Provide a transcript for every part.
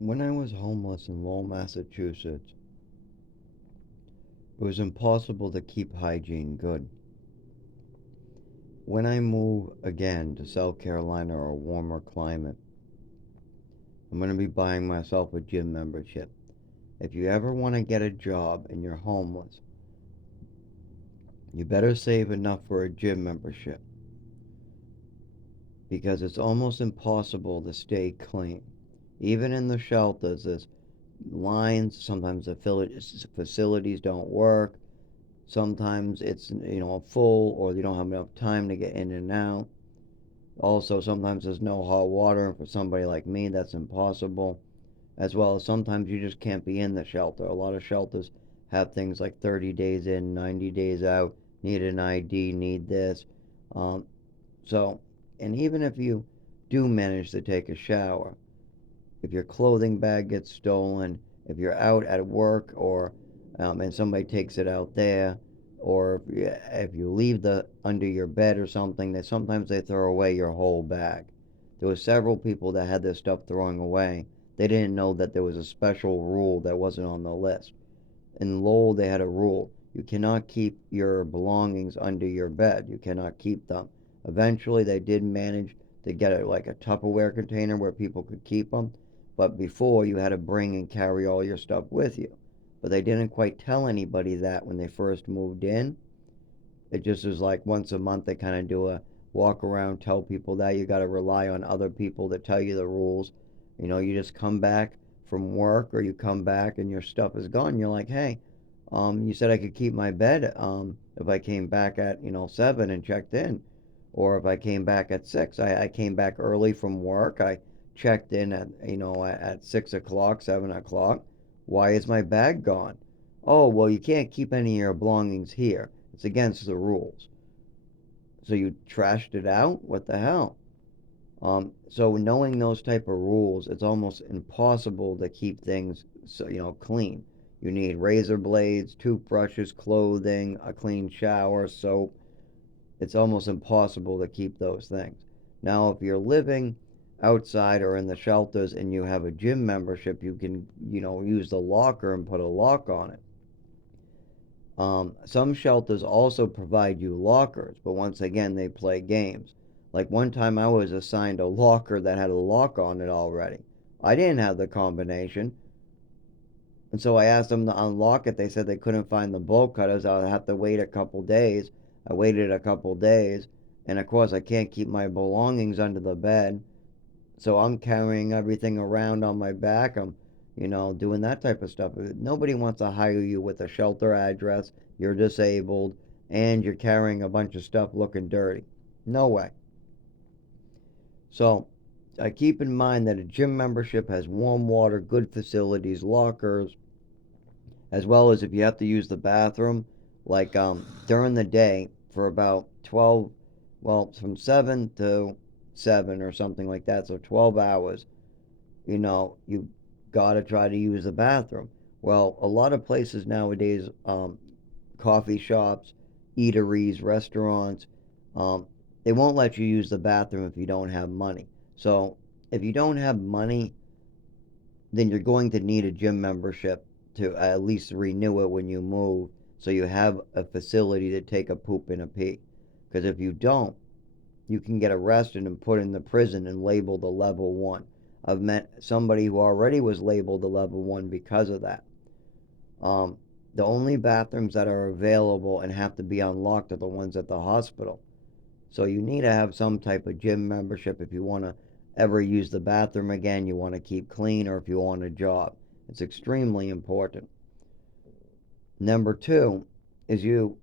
When I was homeless in Lowell, Massachusetts, it was impossible to keep hygiene good. When I move again to South Carolina or a warmer climate, I'm going to be buying myself a gym membership. If you ever want to get a job and you're homeless, you better save enough for a gym membership because it's almost impossible to stay clean. Even in the shelters, there's lines. Sometimes the facilities don't work. Sometimes it's full or you don't have enough time to get in and out. Also, sometimes there's no hot water, and for somebody like me, that's impossible. As well as sometimes you just can't be in the shelter. A lot of shelters have things like 30 days in, 90 days out, need an ID, need this. Um, so, and even if you do manage to take a shower, if your clothing bag gets stolen, if you're out at work or and somebody takes it out there, or if you leave the under your bed or something, that sometimes they throw away your whole bag. There were several people that had their stuff throwing away. They didn't know that there was a special rule that wasn't on the list. In Lowell, they had a rule: you cannot keep your belongings under your bed. You cannot keep them. Eventually, they did manage to get it like a Tupperware container where people could keep them. But before, you had to bring and carry all your stuff with you. But they didn't quite tell anybody that when they first moved in. It just was like once a month they kind of do a walk around, tell people that you got to rely on other people to tell you the rules. You just come back from work or you come back and your stuff is gone. You're like, hey, you said I could keep my bed if I came back at 7 and checked in, or if I came back at 6. I came back early from work. I checked in at 6 o'clock, 7 o'clock. Why is my bag gone? Oh, well, you can't keep any of your belongings here. It's against the rules. So you trashed it out? What the hell? So knowing those type of rules, it's almost impossible to keep things clean. You need razor blades, toothbrushes, clothing, a clean shower, soap. It's almost impossible to keep those things. Now, if you're living outside or in the shelters and you have a gym membership, you can use the locker and put a lock on it. Some shelters also provide you lockers, but once again, they play games. Like one time, I was assigned a locker that had a lock on it already. I didn't have the combination, and so I asked them to unlock it. They said they couldn't find the bolt cutters. I'd have to wait a couple days. I waited a couple days, and of course, I can't keep my belongings under the bed. So I'm carrying everything around on my back. I'm, doing that type of stuff. Nobody wants to hire you with a shelter address. You're disabled and you're carrying a bunch of stuff looking dirty. No way. So I keep in mind that a gym membership has warm water, good facilities, lockers, as well as if you have to use the bathroom, like during the day for about 12, well, from 7 to 7 or something like that. So 12 hours, you got to try to use the bathroom. Well, a lot of places nowadays, coffee shops, eateries, restaurants, um, they won't let you use the bathroom if you don't have money. So if you don't have money, then you're going to need a gym membership to at least renew it when you move so you have a facility to take a poop and a pee. Because if you don't, you can get arrested and put in the prison and labeled a level one. I've met somebody who already was labeled a level one because of that. Um, the only bathrooms that are available and have to be unlocked are the ones at the hospital. So you need to have some type of gym membership if you want to ever use the bathroom again, you want to keep clean, or if you want a job. It's extremely important. Number two is you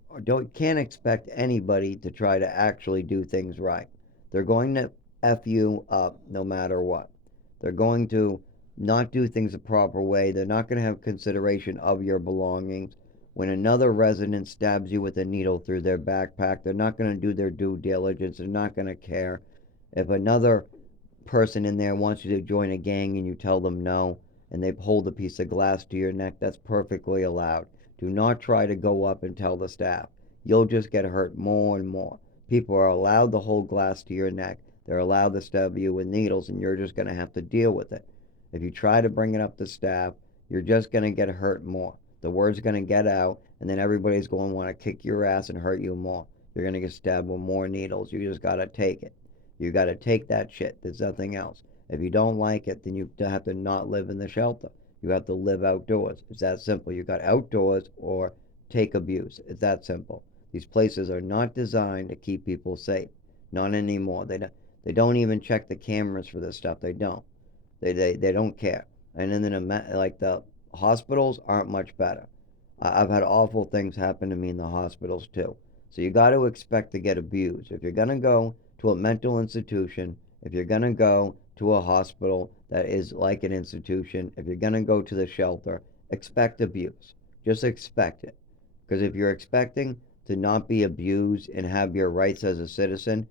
can't expect anybody to try to actually do things right. They're going to F you up no matter what. They're going to not do things the proper way. They're not going to have consideration of your belongings. When another resident stabs you with a needle through their backpack, they're not going to do their due diligence. They're not going to care. If another person in there wants you to join a gang and you tell them no, and they hold a piece of glass to your neck, that's perfectly allowed. Do not try to go up and tell the staff. You'll just get hurt more and more. People are allowed to hold glass to your neck. They're allowed to stab you with needles, and you're just going to have to deal with it. If you try to bring it up to staff, you're just going to get hurt more. The word's going to get out, and then everybody's going to want to kick your ass and hurt you more. You're going to get stabbed with more needles. You just got to take it. You got to take that shit. There's nothing else. If you don't like it, then you have to not live in the shelter. You have to live outdoors. It's that simple. You got outdoors or take abuse. It's that simple. These places are not designed to keep people safe. Not anymore. They don't even check the cameras for this stuff. They don't. They don't care. And then like the hospitals aren't much better. I've had awful things happen to me in the hospitals too. So you got to expect to get abused. If you're gonna go to a mental institution, if you're gonna go to a hospital that is like an institution, if you're gonna go to the shelter, expect abuse. Just expect it. Because if you're expecting to not be abused and have your rights as a citizen,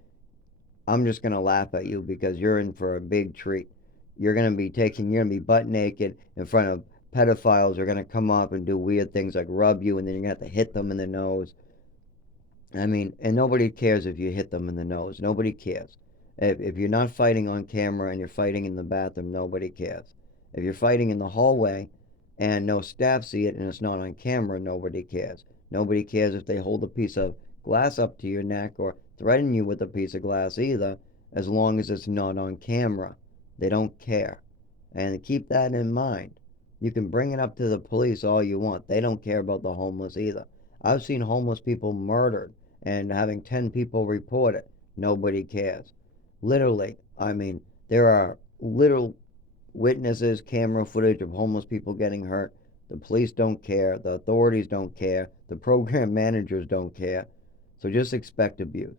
I'm just gonna laugh at you because you're in for a big treat. You're gonna be butt naked in front of pedophiles. Are gonna come up and do weird things like rub you, and then you're gonna have to hit them in the nose. I mean, and nobody cares if you hit them in the nose. Nobody cares. If you're not fighting on camera and you're fighting in the bathroom, nobody cares. If you're fighting in the hallway and no staff see it and it's not on camera, nobody cares. Nobody cares if they hold a piece of glass up to your neck or threaten you with a piece of glass either, as long as it's not on camera. They don't care. And keep that in mind. You can bring it up to the police all you want. They don't care about the homeless either. I've seen homeless people murdered and having 10 people report it. Nobody cares. Literally, I mean, there are little witnesses, camera footage of homeless people getting hurt. The police don't care. The authorities don't care. The program managers don't care. So just expect abuse.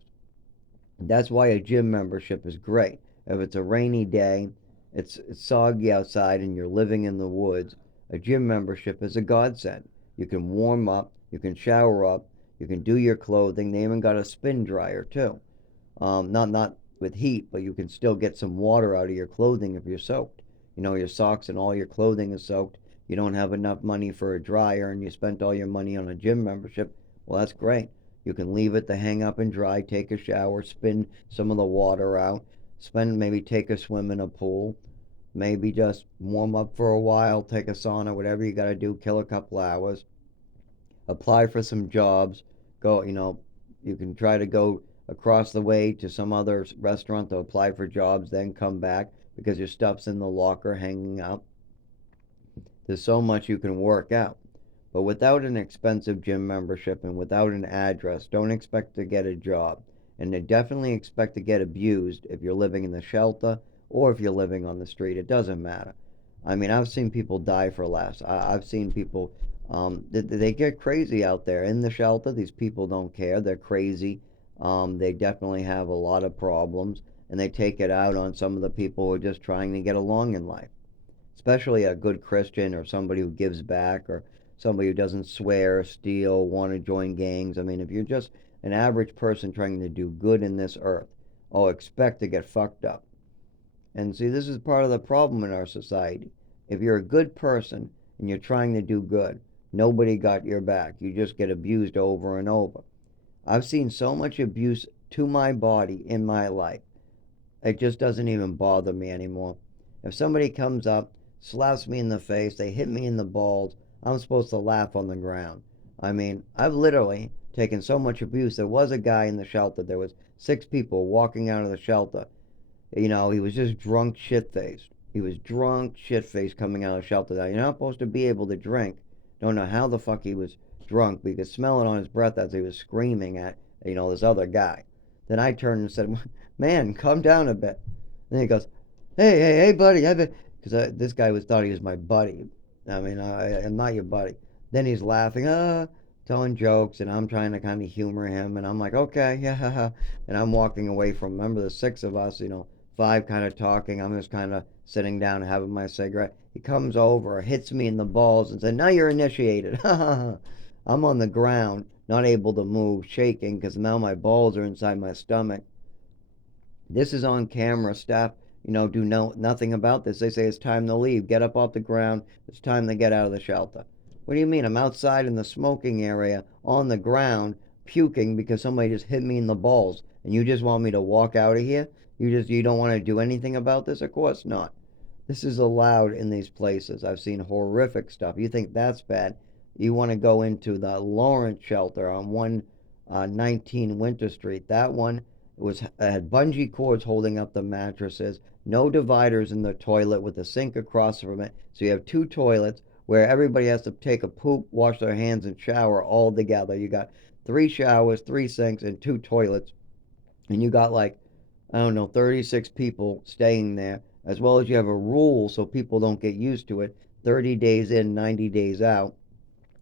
That's why a gym membership is great. If it's a rainy day, it's soggy outside, and you're living in the woods, a gym membership is a godsend. You can warm up, you can shower up, you can do your clothing. They even got a spin dryer too. Not with heat, but you can still get some water out of your clothing if you're soaked. You know, your socks and all your clothing is soaked. You don't have enough money for a dryer, and you spent all your money on a gym membership. Well, that's great. You can leave it to hang up and dry, take a shower, spin some of the water out, maybe take a swim in a pool, maybe just warm up for a while, take a sauna, whatever you got to do, kill a couple hours, apply for some jobs, you can try to go across the way to some other restaurant to apply for jobs, then come back because your stuff's in the locker hanging up. There's so much you can work out. But without an expensive gym membership and without an address, don't expect to get a job. And definitely expect to get abused if you're living in the shelter or if you're living on the street. It doesn't matter. I mean, I've seen people die for less. I've seen people, they get crazy out there in the shelter. These people don't care. They're crazy. They definitely have a lot of problems, and they take it out on some of the people who are just trying to get along in life. Especially a good Christian or somebody who gives back or somebody who doesn't swear, steal, want to join gangs. I mean, if you're just an average person trying to do good in this earth, expect to get fucked up. And see, this is part of the problem in our society. If you're a good person and you're trying to do good, nobody got your back. You just get abused over and over. I've seen so much abuse to my body in my life. It just doesn't even bother me anymore. If somebody comes up, slaps me in the face, they hit me in the balls, I'm supposed to laugh on the ground. I mean, I've literally taken so much abuse. There was a guy in the shelter. There was 6 people walking out of the shelter. You know, he was just drunk shit-faced. He was drunk shit-faced coming out of the shelter. Now, you're not supposed to be able to drink. Don't know how the fuck he was drunk, but you could smell it on his breath as he was screaming at, this other guy. Then I turned and said, man, calm down a bit. Then he goes, hey, buddy, because this guy thought he was my buddy. I mean, I'm not your buddy. Then he's laughing, telling jokes, and I'm trying to kind of humor him, and I'm like, okay, yeah, and I'm walking away from, remember, the 6 of us, 5 kind of talking, I'm just kind of sitting down and having my cigarette. He comes over, hits me in the balls, and said, now you're initiated. I'm on the ground, not able to move, shaking, because now my balls are inside my stomach. This is on camera. Staff, do nothing about this. They say it's time to leave. Get up off the ground. It's time to get out of the shelter. What do you mean? I'm outside in the smoking area on the ground puking because somebody just hit me in the balls, and you just want me to walk out of here? You don't want to do anything about this? Of course not. This is allowed in these places. I've seen horrific stuff. You think that's bad? You want to go into the Lawrence shelter on 119 Winter Street. That one was had bungee cords holding up the mattresses, no dividers in the toilet with a sink across from it. So you have two toilets where everybody has to take a poop, wash their hands, and shower all together. You got three showers, three sinks, and two toilets, and you got like, I don't know, 36 people staying there, as well as you have a rule so people don't get used to it, 30 days in, 90 days out,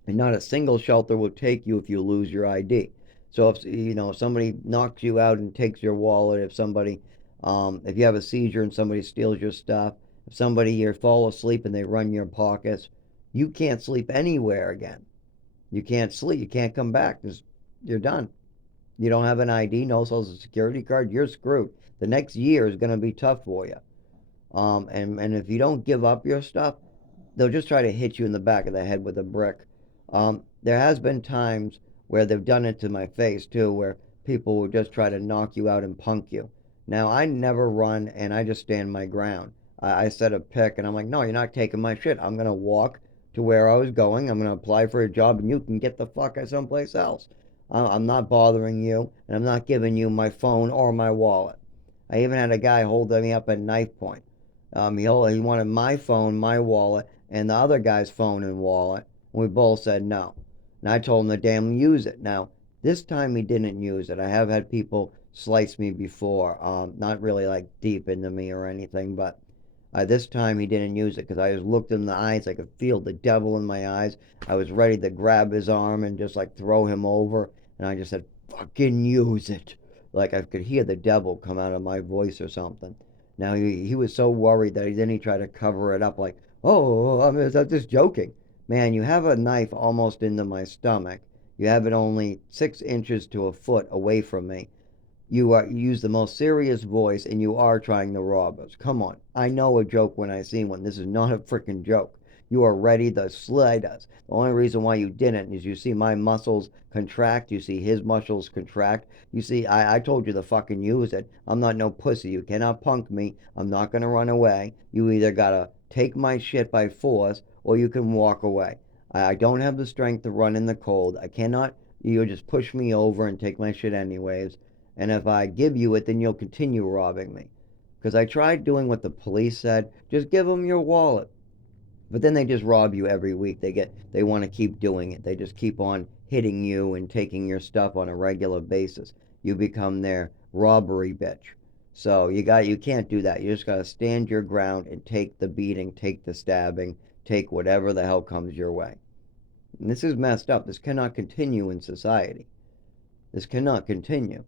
and not a single shelter will take you if you lose your ID. So if somebody knocks you out and takes your wallet, if you have a seizure and somebody steals your stuff, if somebody you fall asleep and they run your pockets, you can't sleep anywhere again. You can't sleep. You can't come back. You're done. You don't have an ID, no social security card, you're screwed. The next year is going to be tough for you. And if you don't give up your stuff, they'll just try to hit you in the back of the head with a brick. There has been times where they've done it to my face too, where people will just try to knock you out and punk you. Now I never run and I just stand my ground. I set a pick and I'm like, no, you're not taking my shit. I'm gonna walk to where I was going. I'm gonna apply for a job and you can get the fuck out someplace else. I'm not bothering you and I'm not giving you my phone or my wallet. I even had a guy holding me up at knife point. He wanted my phone, my wallet, and the other guy's phone and wallet. And we both said no. And I told him to damn use it. Now, this time he didn't use it. I have had people slice me before. Not really like deep into me or anything, but this time he didn't use it because I just looked him in the eyes. I could feel the devil in my eyes. I was ready to grab his arm and just like throw him over. And I just said, fucking use it. Like I could hear the devil come out of my voice or something. Now he was so worried that he tried to cover it up like, oh, I'm just joking. Man, you have a knife almost into my stomach. You have it only 6 inches to a foot away from me. You use the most serious voice and you are trying to rob us. Come on. I know a joke when I see one. This is not a freaking joke. You are ready to slide us. The only reason why you didn't is you see my muscles contract. You see his muscles contract. You see, I told you to fucking use it. I'm not no pussy. You cannot punk me. I'm not going to run away. You either got to take my shit by force or you can walk away. I don't have the strength to run in the cold. I cannot. You just push me over and take my shit anyways. And if I give you it, then you'll continue robbing me. Because I tried doing what the police said, just give them your wallet. But then they just rob you every week. They want to keep doing it. They just keep on hitting you and taking your stuff on a regular basis. You become their robbery bitch. So you can't do that. You just got to stand your ground and take the beating, take the stabbing, take whatever the hell comes your way. And this is messed up. This cannot continue in society. This cannot continue.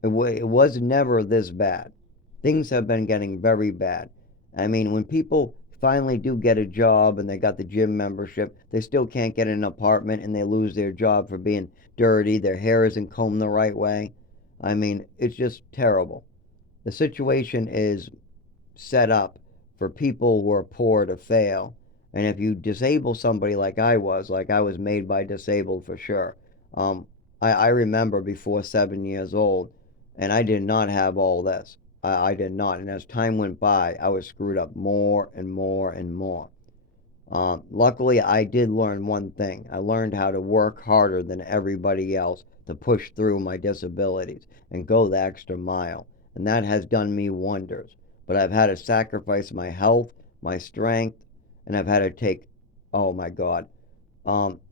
It was never this bad. Things have been getting very bad. I mean, when people finally do get a job and they got the gym membership, they still can't get an apartment and they lose their job for being dirty, their hair isn't combed the right way. I mean, it's just terrible. The situation is set up for people who are poor to fail. And if you disable somebody like I was made by disabled for sure. I remember before 7 years old, and I did not have all this. I did not. And as time went by, I was screwed up more and more and more. Luckily, I did learn one thing. I learned how to work harder than everybody else to push through my disabilities and go the extra mile. And that has done me wonders. But I've had to sacrifice my health, my strength, and I've had to take, oh my God.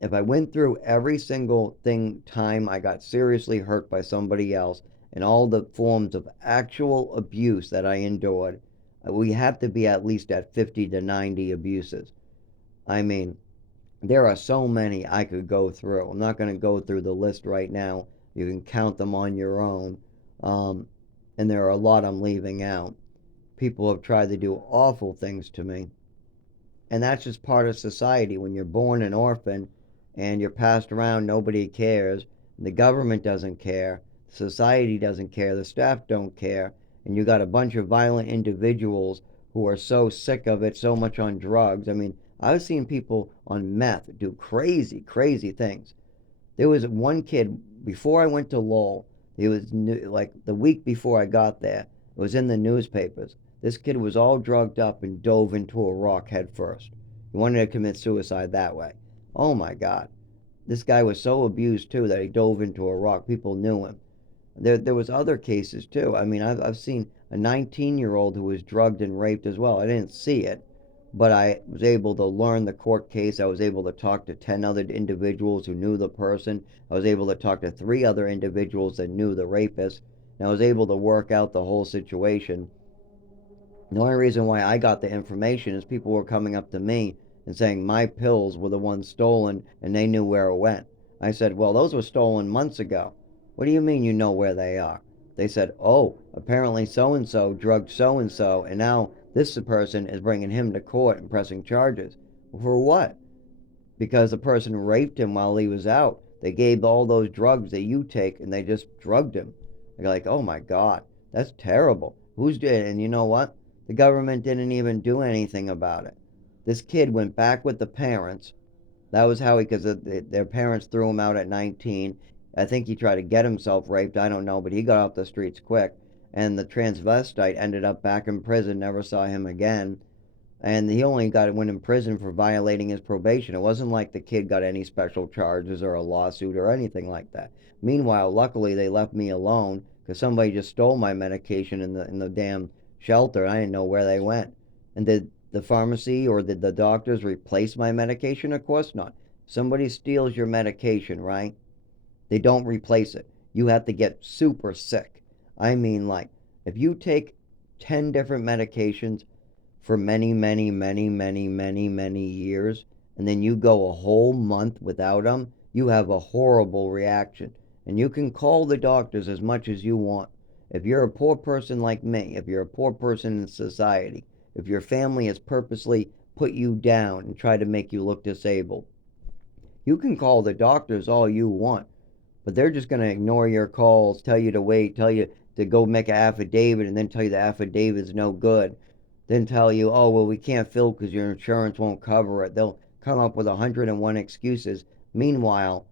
If I went through every single time I got seriously hurt by somebody else and all the forms of actual abuse that I endured, we have to be at least at 50 to 90 abuses. I mean, there are so many I could go through. I'm not going to go through the list right now. You can count them on your own. Um, and there are a lot I'm leaving out. People have tried to do awful things to me. And that's just part of society. When you're born an orphan and you're passed around, nobody cares. The government doesn't care. Society doesn't care. The staff don't care. And you got a bunch of violent individuals who are so sick of it, so much on drugs. I mean, I've seen people on meth do crazy, crazy things. There was one kid before I went to Lowell. He was new, like the week before I got there. It was in the newspapers. This kid was all drugged up and dove into a rock head first. He wanted to commit suicide that way. Oh my God. This guy was so abused too that he dove into a rock. People knew him. There was other cases too. I mean, I've seen a 19-year-old who was drugged and raped as well. I didn't see it, but I was able to learn the court case. I was able to talk to 10 other individuals who knew the person. I was able to talk to 3 other individuals that knew the rapist. And I was able to work out the whole situation. The only reason why I got the information is people were coming up to me and saying my pills were the ones stolen and they knew where it went. I said, well, those were stolen months ago. What do you mean you know where they are? They said, oh, apparently so and so drugged so and now this person is bringing him to court and pressing charges. For what? Because the person raped him while he was out. They gave all those drugs that you take and they just drugged him. They're like, oh my God, that's terrible. Who's doing it? And you know what? The government didn't even do anything about it. This kid went back with the parents. That was how he, because their parents threw him out at 19. I think he tried to get himself raped. I don't know, but he got off the streets quick. And the transvestite ended up back in prison, never saw him again. And he only went in prison for violating his probation. It wasn't like the kid got any special charges or a lawsuit or anything like that. Meanwhile, luckily they left me alone because somebody just stole my medication in the damn shelter. I didn't know where they went. And did the pharmacy or did the doctors replace my medication? Of course not. Somebody steals your medication, right? They don't replace it. You have to get super sick. I mean, like, if you take 10 different medications for many, many, many, many, many, many years, and then you go a whole month without them, you have a horrible reaction. And you can call the doctors as much as you want. If you're a poor person like me, if you're a poor person in society, if your family has purposely put you down and tried to make you look disabled, you can call the doctors all you want, but they're just going to ignore your calls, tell you to wait, tell you to go make an affidavit, and then tell you the affidavit's no good. Then tell you, oh, well, we can't fill because your insurance won't cover it. They'll come up with 101 excuses. Meanwhile,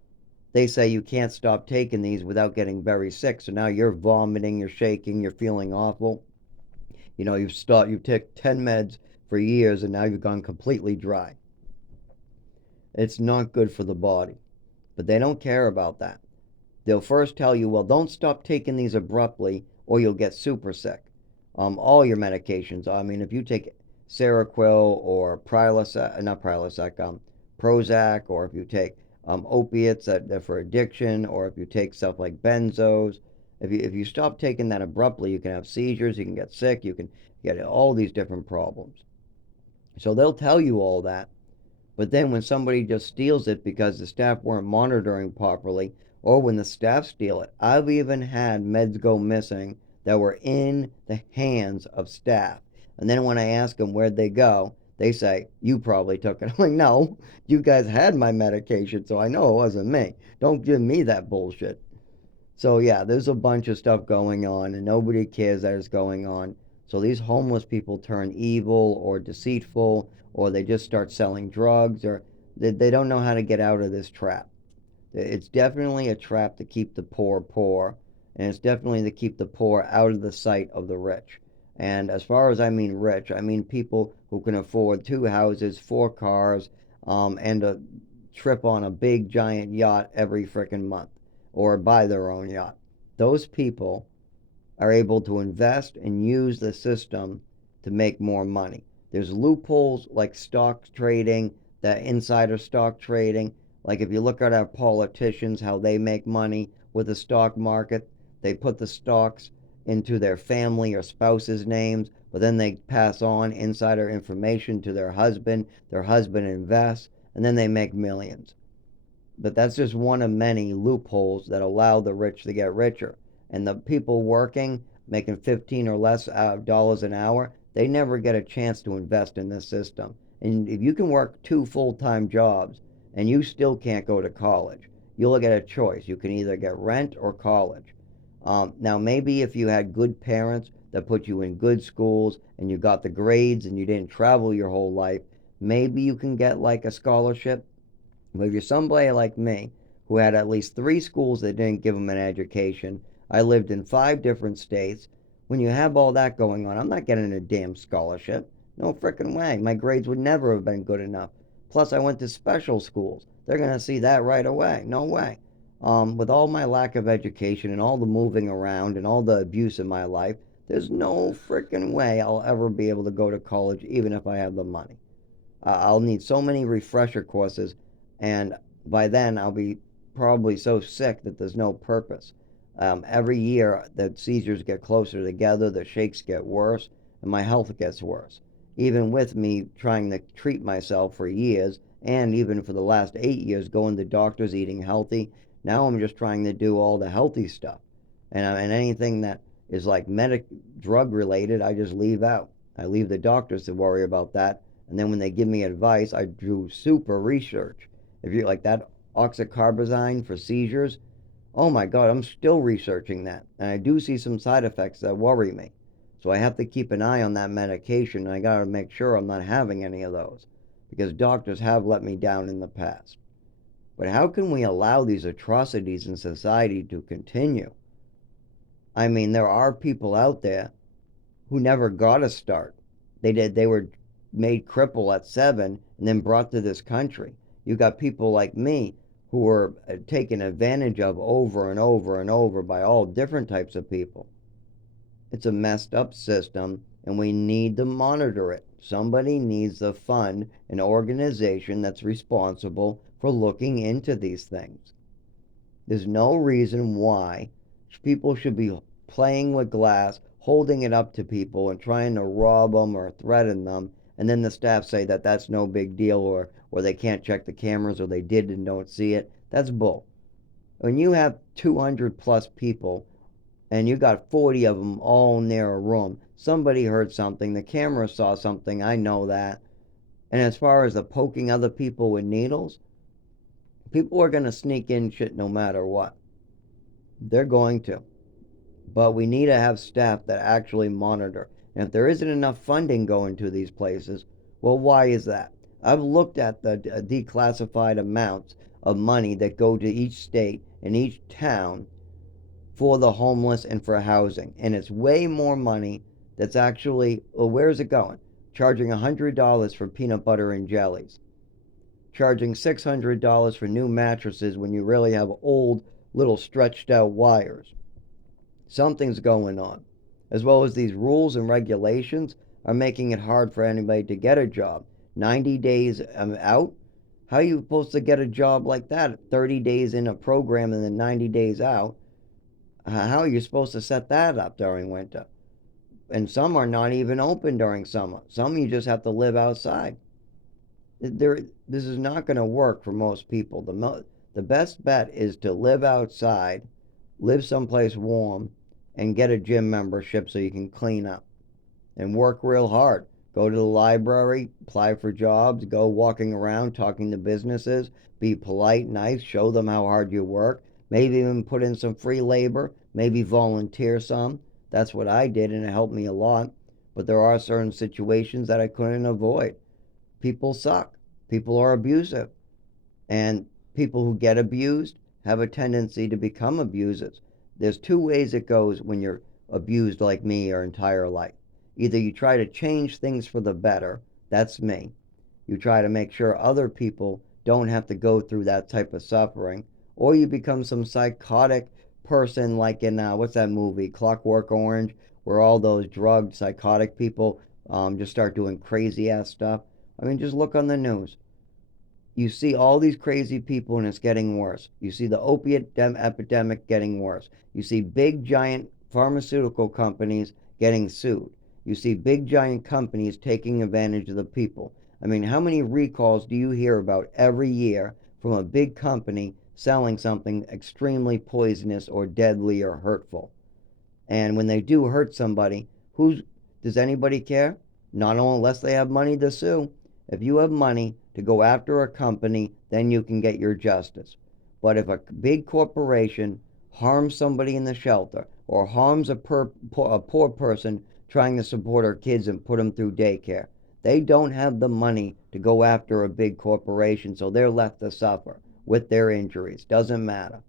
they say you can't stop taking these without getting very sick. So now you're vomiting, you're shaking, you're feeling awful. You know, you've taken 10 meds for years and now you've gone completely dry. It's not good for the body. But they don't care about that. They'll first tell you, well, don't stop taking these abruptly or you'll get super sick. All your medications. I mean, if you take Seroquel or Prilosec, not Prilosec, Prozac, or if you take opiates that are for addiction, or if you take stuff like benzos, if you stop taking that abruptly, you can have seizures, you can get sick, you can get all these different problems. So they'll tell you all that, but then when somebody just steals it because the staff weren't monitoring properly, or when the staff steal it, I've even had meds go missing that were in the hands of staff. And then when I ask them where'd they go, they say, you probably took it. I'm like, no, you guys had my medication, so I know it wasn't me. Don't give me that bullshit. So yeah, there's a bunch of stuff going on and nobody cares that it's going on. So these homeless people turn evil or deceitful or they just start selling drugs or they don't know how to get out of this trap. It's definitely a trap to keep the poor poor, and it's definitely to keep the poor out of the sight of the rich. And as far as I mean rich, I mean people who can afford 2 houses, 4 cars, and a trip on a big giant yacht every frickin' month, or buy their own yacht. Those people are able to invest and use the system to make more money. There's loopholes like stock trading, that insider stock trading. Like if you look at our politicians, how they make money with the stock market, they put the stocks into their family or spouse's names, but then they pass on insider information to their husband invests, and then they make millions. But that's just one of many loopholes that allow the rich to get richer. And the people working, making 15 or less dollars an hour, they never get a chance to invest in this system. And if you can work 2 full-time jobs and you still can't go to college, you'll get a choice. You can either get rent or college. Now, maybe if you had good parents that put you in good schools and you got the grades and you didn't travel your whole life, maybe you can get like a scholarship. But if you're somebody like me who had at least 3 schools that didn't give them an education, I lived in 5 different states, When you have all that going on, I'm not getting a damn scholarship. No frickin' way. My grades would never have been good enough. Plus, I went to special schools. They're going to see that right away. No way. With all my lack of education and all the moving around and all the abuse in my life, there's no frickin' way I'll ever be able to go to college, even if I have the money. I'll need so many refresher courses, and by then I'll be probably so sick that there's no purpose. Every year, the seizures get closer together, the shakes get worse, and my health gets worse. Even with me trying to treat myself for years, and even for the last 8 years, going to doctors, eating healthy, now I'm just trying to do all the healthy stuff. And anything that is like drug related, I just leave out. I leave the doctors to worry about that, and then when they give me advice, I do super research. If you like that oxycarbazine for seizures, oh my God, I'm still researching that. And I do see some side effects that worry me. So I have to keep an eye on that medication, and I got to make sure I'm not having any of those because doctors have let me down in the past. But how can we allow these atrocities in society to continue? I mean, there are people out there who never got a start. They were made cripple at 7 and then brought to this country. You got people like me who were taken advantage of over and over and over by all different types of people. It's a messed up system and we need to monitor it. Somebody needs to fund an organization that's responsible for looking into these things. There's no reason why people should be playing with glass, holding it up to people and trying to rob them or threaten them, and then the staff say that that's no big deal, or they can't check the cameras, or they did and don't see it. That's bull. When you have 200 plus people and you got 40 of them all near a room, somebody heard something, the camera saw something, I know that. And as far as the poking other people with needles, people are going to sneak in shit no matter what. They're going to. But we need to have staff that actually monitor. And if there isn't enough funding going to these places, well, why is that? I've looked at the declassified amounts of money that go to each state and each town for the homeless and for housing. And it's way more money that's actually, well, where's it going? Charging $100 for peanut butter and jellies. Charging $600 for new mattresses when you really have old, little stretched out wires. Something's going on. As well as these rules and regulations are making it hard for anybody to get a job. 90 days out? How are you supposed to get a job like that? 30 days in a program and then 90 days out? How are you supposed to set that up during winter? And some are not even open during summer. Some you just have to live outside. This is not going to work for most people. The best bet is to live outside, live someplace warm, and get a gym membership so you can clean up and work real hard. Go to the library, apply for jobs, go walking around talking to businesses, be polite, nice, show them how hard you work, maybe even put in some free labor, maybe volunteer some. That's what I did and it helped me a lot. But there are certain situations that I couldn't avoid. People suck. People are abusive. And people who get abused have a tendency to become abusers. There's two ways it goes when you're abused like me your entire life. Either you try to change things for the better, that's me. You try to make sure other people don't have to go through that type of suffering, or you become some psychotic person like in, what's that movie, Clockwork Orange, where all those drugged psychotic people just start doing crazy ass stuff. I mean, just look on the news. You see all these crazy people and it's getting worse. You see the opiate epidemic getting worse. You see big giant pharmaceutical companies getting sued. You see big giant companies taking advantage of the people. I mean, how many recalls do you hear about every year from a big company selling something extremely poisonous or deadly or hurtful? And when they do hurt somebody, does anybody care? Not unless they have money to sue. If you have money to go after a company, then you can get your justice. But if a big corporation harms somebody in the shelter or harms a poor person trying to support her kids and put them through daycare, they don't have the money to go after a big corporation, so they're left to suffer with their injuries. Doesn't matter.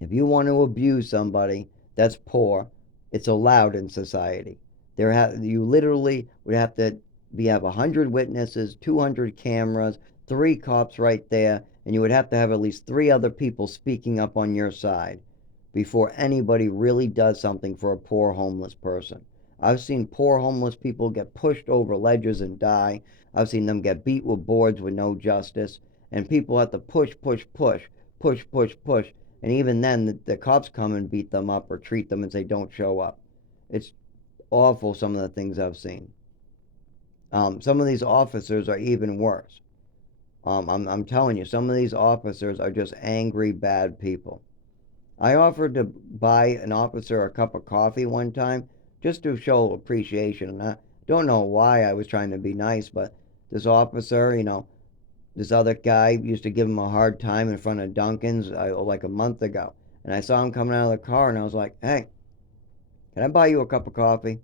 If you want to abuse somebody that's poor, It's allowed in society. You literally would have to have 100 witnesses, 200 cameras, 3 cops right there, and you would have to have at least 3 other people speaking up on your side before anybody really does something for a poor homeless person. I've seen poor homeless people get pushed over ledges and die. I've seen them get beat with boards with no justice, and people have to push, push, push, push, push, push, and even then the cops come and beat them up or treat them and say don't show up. It's awful, some of the things I've seen. Some of these officers are even worse. I'm telling you, some of these officers are just angry, bad people. I offered to buy an officer a cup of coffee one time just to show appreciation. And I don't know why I was trying to be nice, but this officer, this other guy used to give him a hard time in front of Dunkin's like a month ago. And I saw him coming out of the car and I was like, hey, can I buy you a cup of coffee?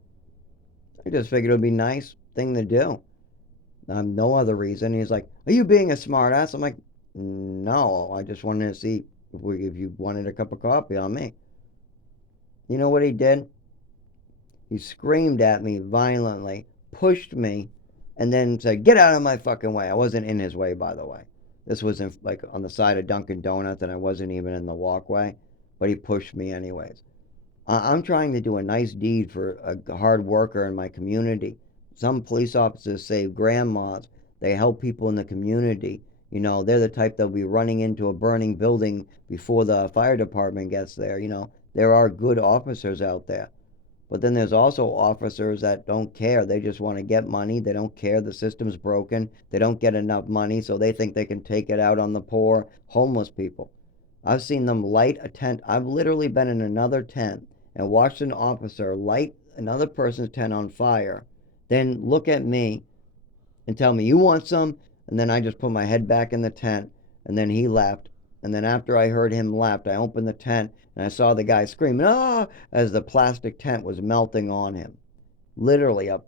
I just figured it would be a nice thing to do. No other reason. He's like, are you being a smartass? I'm like, no, I just wanted to see if you wanted a cup of coffee on me. You know what he did? He screamed at me violently, pushed me, and then said, get out of my fucking way. I wasn't in his way, by the way. This was like on the side of Dunkin' Donuts, and I wasn't even in the walkway, but he pushed me anyways. I'm trying to do a nice deed for a hard worker in my community. Some police officers save grandmas. They help people in the community. They're the type that'll be running into a burning building before the fire department gets there. There are good officers out there. But then there's also officers that don't care. They just want to get money. They don't care. The system's broken. They don't get enough money, so they think they can take it out on the poor homeless people. I've seen them light a tent. I've literally been in another tent and watched an officer light another person's tent on fire, then look at me and tell me, you want some? And then I just put my head back in the tent, and then he left. And then after I heard him left, I opened the tent and I saw the guy screaming, ah, as the plastic tent was melting on him. Literally, a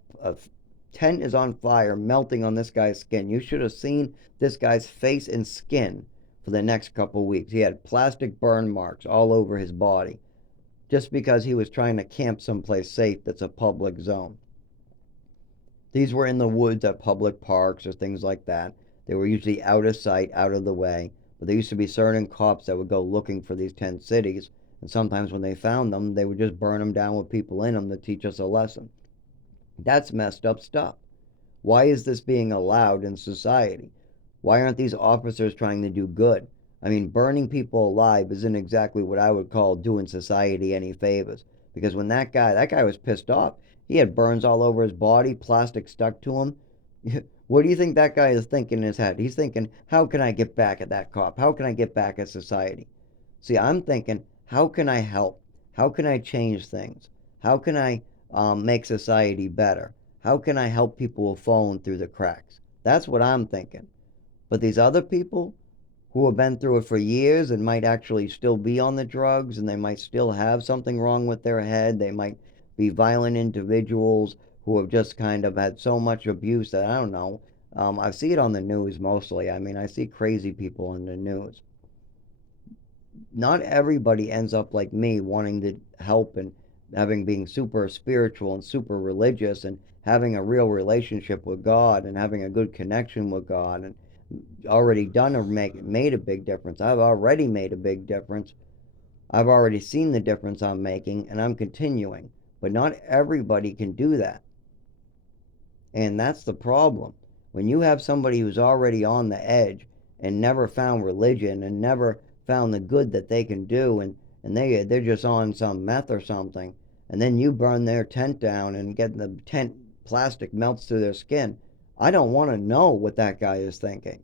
tent is on fire, melting on this guy's skin. You should have seen this guy's face and skin for the next couple weeks. He had plastic burn marks all over his body just because he was trying to camp someplace safe that's a public zone. These were in the woods at public parks or things like that. They were usually out of sight, out of the way. But there used to be certain cops that would go looking for these tent cities. And sometimes when they found them, they would just burn them down with people in them to teach us a lesson. That's messed up stuff. Why is this being allowed in society? Why aren't these officers trying to do good? I mean, burning people alive isn't exactly what I would call doing society any favors. Because when that guy was pissed off. He had burns all over his body, plastic stuck to him. What do you think that guy is thinking in his head? He's thinking, how can I get back at that cop? How can I get back at society? See, I'm thinking, how can I help? How can I change things? How can I make society better? How can I help people who have fallen through the cracks? That's what I'm thinking. But these other people who have been through it for years and might actually still be on the drugs and they might still have something wrong with their head, they might be violent individuals who have just kind of had so much abuse that I don't know. I see it on the news mostly. I mean, I see crazy people in the news. Not everybody ends up like me wanting to help and being super spiritual and super religious and having a real relationship with God and having a good connection with God and already done or made a big difference. I've already made a big difference. I've already seen the difference I'm making and I'm continuing. But not everybody can do that. And that's the problem. When you have somebody who's already on the edge and never found religion and never found the good that they can do and they're just on some meth or something, and then you burn their tent down and get the tent plastic melts through their skin, I don't want to know what that guy is thinking.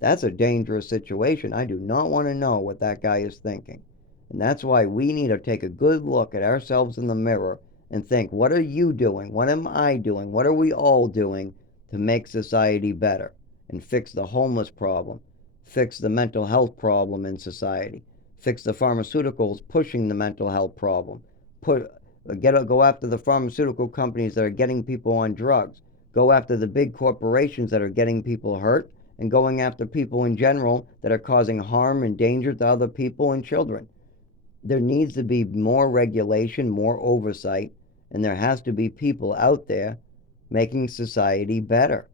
That's a dangerous situation. I do not want to know what that guy is thinking. And that's why we need to take a good look at ourselves in the mirror and think, what are you doing? What am I doing? What are we all doing to make society better and fix the homeless problem, fix the mental health problem in society, fix the pharmaceuticals pushing the mental health problem, go after the pharmaceutical companies that are getting people on drugs, go after the big corporations that are getting people hurt, and going after people in general that are causing harm and danger to other people and children. there needs to be more regulation, more oversight, and there has to be people out there making society better.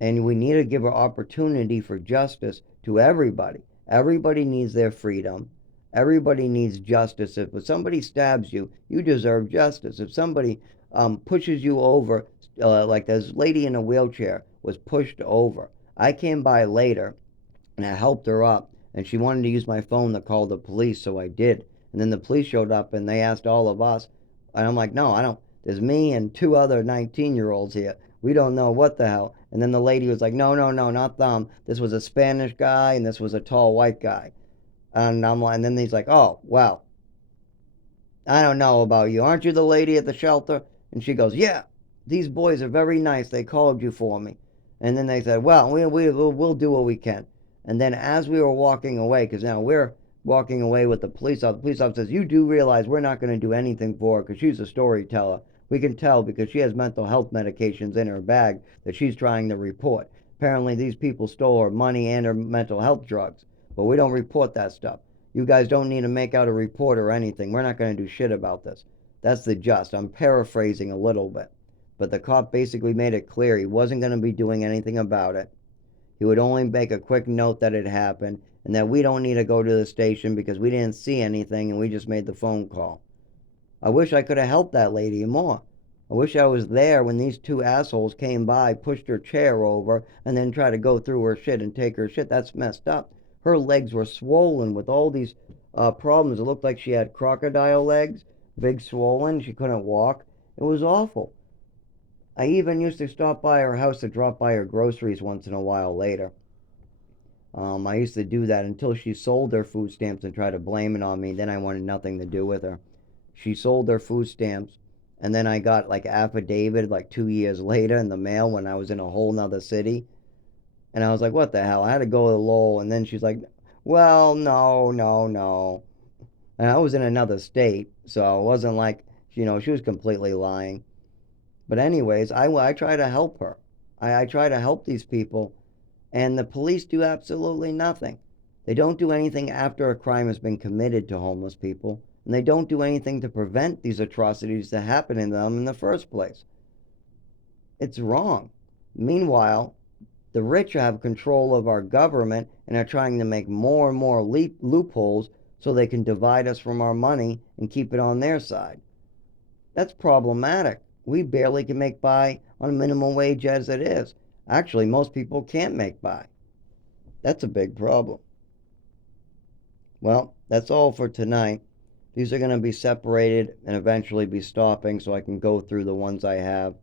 And we need to give an opportunity for justice to everybody. Everybody needs their freedom. Everybody needs justice. If somebody stabs you, you deserve justice. If somebody pushes you over, like this lady in a wheelchair was pushed over, I came by later and I helped her up, and she wanted to use my phone to call the police, so I did. And then the police showed up and they asked all of us, and I'm like, no, I don't. There's me and two other 19-year-olds here. We don't know what the hell. And then the lady was like, no, no, no, not them. This was a Spanish guy and this was a tall white guy. And I'm like, and then he's like, oh, well, I don't know about you. Aren't you the lady at the shelter? And she goes, yeah, these boys are very nice. They called you for me. And then they said, well, we'll do what we can. And then as we were walking away, because now we're walking away with the police officer says, you do realize we're not going to do anything for her because she's a storyteller. We can tell because she has mental health medications in her bag that she's trying to report. Apparently, these people stole her money and her mental health drugs, but we don't report that stuff. You guys don't need to make out a report or anything. We're not going to do shit about this. That's the gist. I'm paraphrasing a little bit. But the cop basically made it clear he wasn't going to be doing anything about it. He would only make a quick note that it happened and that we don't need to go to the station because we didn't see anything and we just made the phone call. I wish I could have helped that lady more. I wish I was there when these two assholes came by, pushed her chair over, and then tried to go through her shit and take her shit. That's messed up. Her legs were swollen with all these problems. It looked like she had crocodile legs, big swollen. She couldn't walk. It was awful. I even used to stop by her house to drop by her groceries once in a while later. I used to do that until she sold her food stamps and tried to blame it on me. Then I wanted nothing to do with her. She sold her food stamps, and then I got like affidavit like 2 years later in the mail when I was in a whole nother city. And I was like, what the hell? I had to go to Lowell, and then she's like, well, no, no, no. And I was in another state, so it wasn't like, she was completely lying. But anyways, I try to help her. I try to help these people, and the police do absolutely nothing. They don't do anything after a crime has been committed to homeless people, and they don't do anything to prevent these atrocities that happen to them in the first place. It's wrong. Meanwhile, the rich have control of our government and are trying to make more and more loopholes so they can divide us from our money and keep it on their side. That's problematic. We barely can make by on a minimum wage as it is. Actually, most people can't make by. That's a big problem. Well, that's all for tonight. These are going to be separated and eventually be stopping so I can go through the ones I have.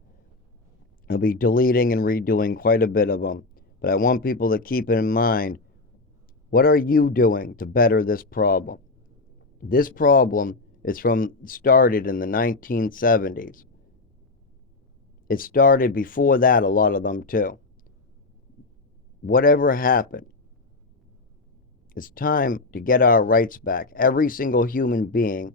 I'll be deleting and redoing quite a bit of them. But I want people to keep in mind, what are you doing to better this problem? This problem is started in the 1970s. It started before that, a lot of them too. Whatever happened, it's time to get our rights back. Every single human being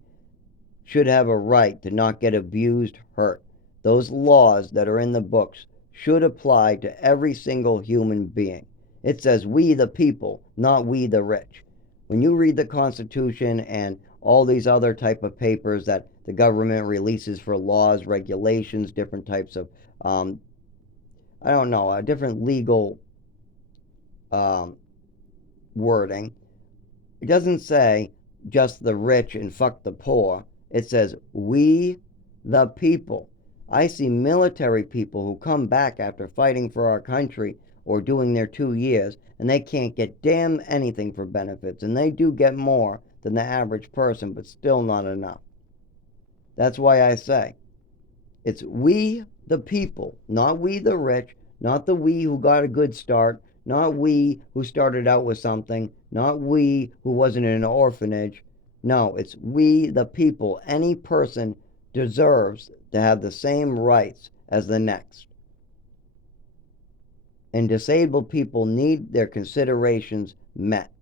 should have a right to not get abused, hurt. Those laws that are in the books should apply to every single human being. It says we the people, not we the rich. When you read the Constitution and all these other type of papers that the government releases for laws, regulations, different types of, I don't know, different legal wording, it doesn't say just the rich and fuck the poor. It says we the people. I see military people who come back after fighting for our country or doing their 2 years and they can't get damn anything for benefits, and they do get more than the average person, but still not enough. That's why I say it's we the people, not we the rich, not the we who got a good start, not we who started out with something, not we who wasn't in an orphanage. No, it's we the people. Any person deserves to have the same rights as the next. And disabled people need their considerations met.